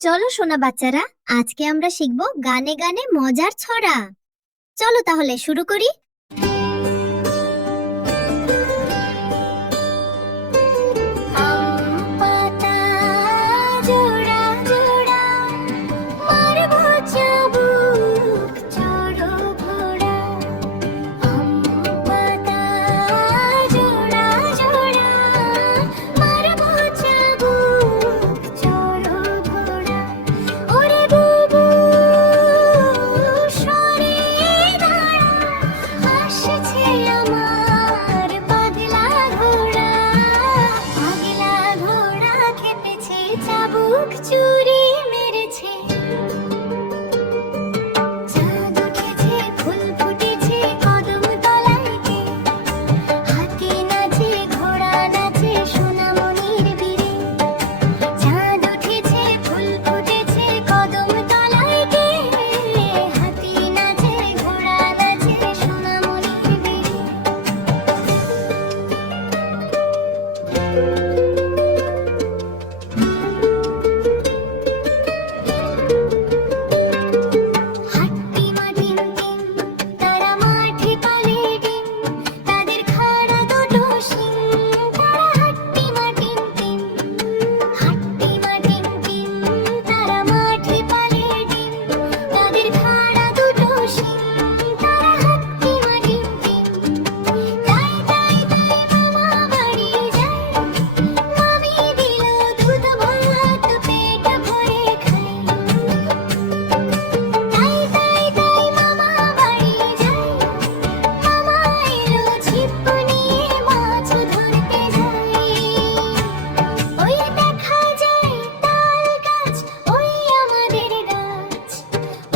চলো সোনা বাচ্চারা, আজকে আমরা শিখব গানে গানে মজার ছড়া। চলো তাহলে শুরু করি। চাবুক চুরি মেরেছে, চাঁদ উঠেছে, ফুল ফুটেছে কদম তলায় কে, হাতি নাচে, ঘোড়া নাচে, সোনামণির বীরে। চাঁদ উঠেছে, ফুল ফুটেছে কদম তলায় কে, হাতি নাচে, ঘোড়া নাচে, সোনামণির বীরে।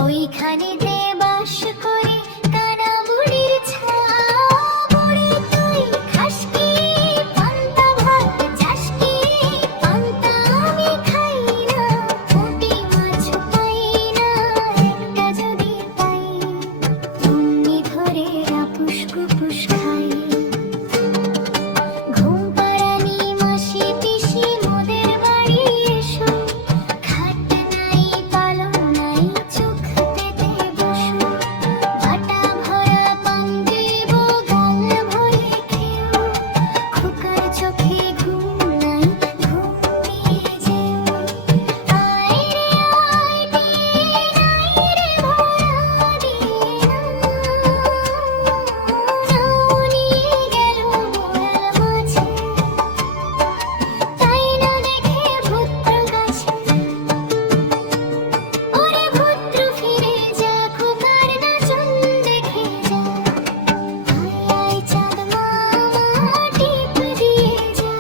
ওইখানেতে বাস করে কানামুড়ির ছাপ, ওরে তুই খাস কি পান্তা ভাত, চাস কি পান্তা, আমি খাই না, পুঁটি মাছ পাই না, একটা যদি পাই অমনি ধরে আপুস কুপুস খাই। ঘুম পাড়ানি মাসি পিসি মোদের বাড়ি এসো, খাট নাই পালং নাই, চোখ পেতে বসো, বাটা ভরা পান দেব, গাল ভরে খেও, খোকার চোখে ঘুম নাই, ঘুমিয়ে যেও। আয় রে আয় দিয়ে নাই রে ভরা দিয়ে নাও নিয়ে গেল মোড়াল মাঝে, তাই না দেখে ভূত্র গাছে, ওরে ভূত্র ফিরে যা, খোকার নাচন দেখে যা। আয় আয় চাঁদ মামা টিপ দিয়ে যা,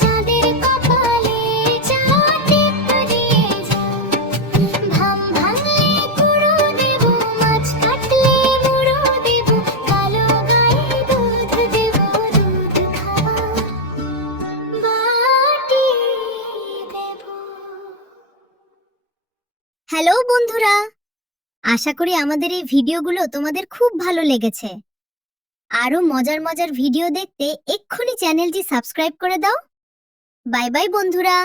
চাঁদের কপালে যা টিপ দিয়ে যা। ভাম ভাঙলে কুড়ো দেব, মাছ কাটলে মুড়ো দেব, কালো গায়ে দুধ দেব, দুধ খাবার বাটি দেব। হ্যালো বন্ধুরা, আশা করি আমাদের এই ভিডিওগুলো তোমাদের খুব ভালো লেগেছে। আরো মজার মজার ভিডিও দেখতে এক্ষুনি চ্যানেলটি সাবস্ক্রাইব করে দাও। বাই বাই বন্ধুরা।